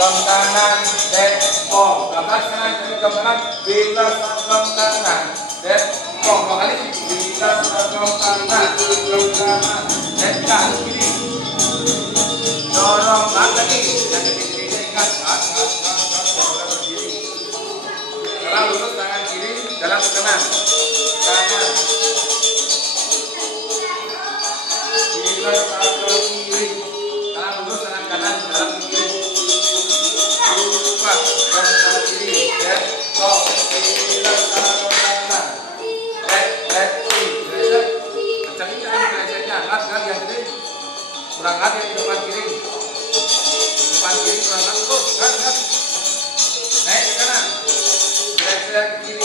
Gam kanan, dead, pom. Lepas kanan, gam kanan, bilas gam kanan, dead, pom. Dua kali, bilas gam kanan, dead, kanan kiri. Dorong lagi, yang kiri ingat, berdiri. Sekarang lurus tangan kiri, jalan ke kanan, kanan. Bilas gam kiri, sekarang lurus tangan kanan, jalan ke kiri. Kurang hati di depan kiri kurang hati terus naik ke kanan geser ke kiri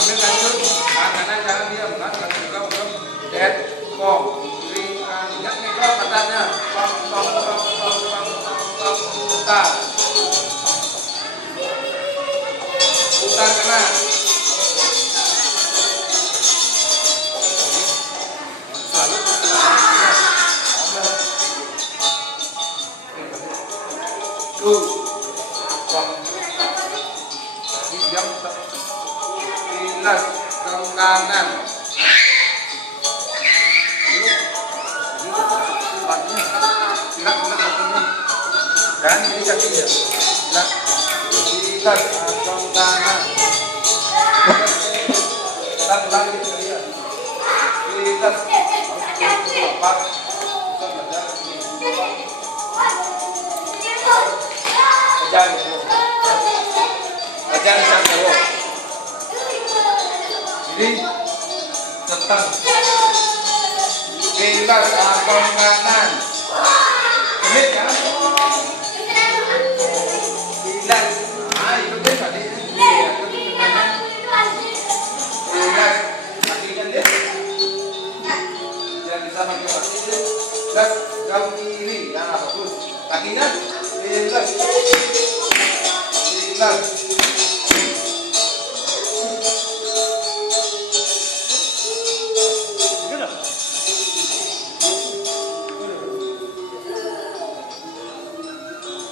ambil lanjut kanan jangan diam kan belum dead pom kiri kanan ingat mikro batasnya putar kanan bilas ke kanan dan ini kakinya bilas ke kanan dan lagi bilas Jangan jadi tetap bilas akon kanan ini kan bilas itu deh tadi bilas kakinya deh jangan bisa pakai kaki bilas jauh kiri ya bagus kakinya bilas bilas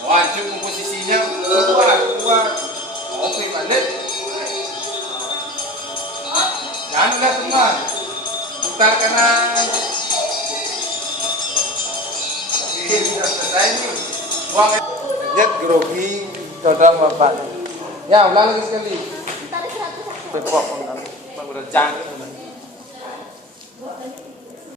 wajib komposisinya keluar oke balik jangan lihat teman putar kanan ini sudah selesai nih buang lihat grogi dalam bapak ya ulang lagi sekali berpok udah jangan